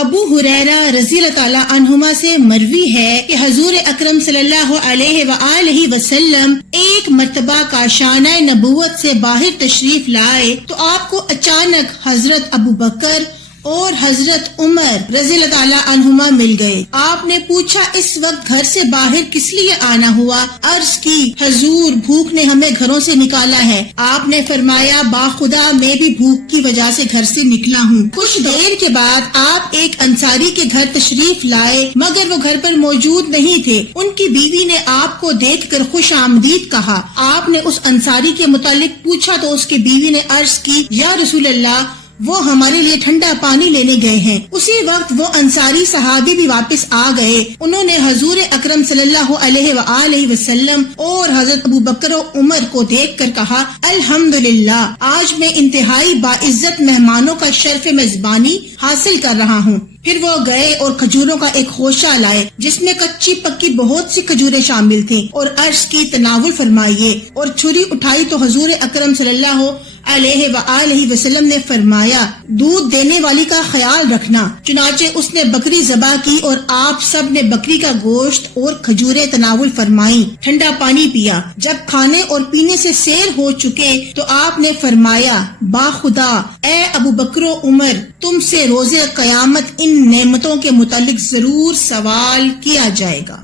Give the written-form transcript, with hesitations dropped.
ابو ہریرہ رضی اللہ تعالیٰ عنہما سے مروی ہے کہ حضور اکرم صلی اللہ علیہ وآلہ وسلم ایک مرتبہ کاشانہ نبوت سے باہر تشریف لائے تو آپ کو اچانک حضرت ابو بکر اور حضرت عمر رضی اللہ تعالیٰ عنہما مل گئے۔ آپ نے پوچھا اس وقت گھر سے باہر کس لیے آنا ہوا؟ عرض کی حضور بھوک نے ہمیں گھروں سے نکالا ہے۔ آپ نے فرمایا باخدا میں بھی بھوک کی وجہ سے گھر سے نکلا ہوں۔ کچھ دیر کے بعد آپ ایک انصاری کے گھر تشریف لائے مگر وہ گھر پر موجود نہیں تھے۔ ان کی بیوی نے آپ کو دیکھ کر خوش آمدید کہا۔ آپ نے اس انصاری کے متعلق پوچھا تو اس کی بیوی نے عرض کی یا رسول اللہ وہ ہمارے لیے ٹھنڈا پانی لینے گئے ہیں۔ اسی وقت وہ انصاری صحابی بھی واپس آ گئے۔ انہوں نے حضور اکرم صلی اللہ علیہ وآلہ وسلم اور حضرت ابو بکر و عمر کو دیکھ کر کہا الحمدللہ آج میں انتہائی باعزت مہمانوں کا شرف میزبانی حاصل کر رہا ہوں۔ پھر وہ گئے اور کھجوروں کا ایک خوشہ لائے جس میں کچی پکی بہت سی کھجوریں شامل تھیں اور عرض کی تناول فرمائیے، اور چھری اٹھائی تو حضور اکرم صلی اللہ علیہ وآلہ وسلم نے فرمایا دودھ دینے والی کا خیال رکھنا۔ چنانچہ اس نے بکری ذبح کی اور آپ سب نے بکری کا گوشت اور کھجوریں تناول فرمائیں، ٹھنڈا پانی پیا۔ جب کھانے اور پینے سے سیر ہو چکے تو آپ نے فرمایا باخدا اے ابو بکر و عمر تم سے روز قیامت ان نعمتوں کے متعلق ضرور سوال کیا جائے گا۔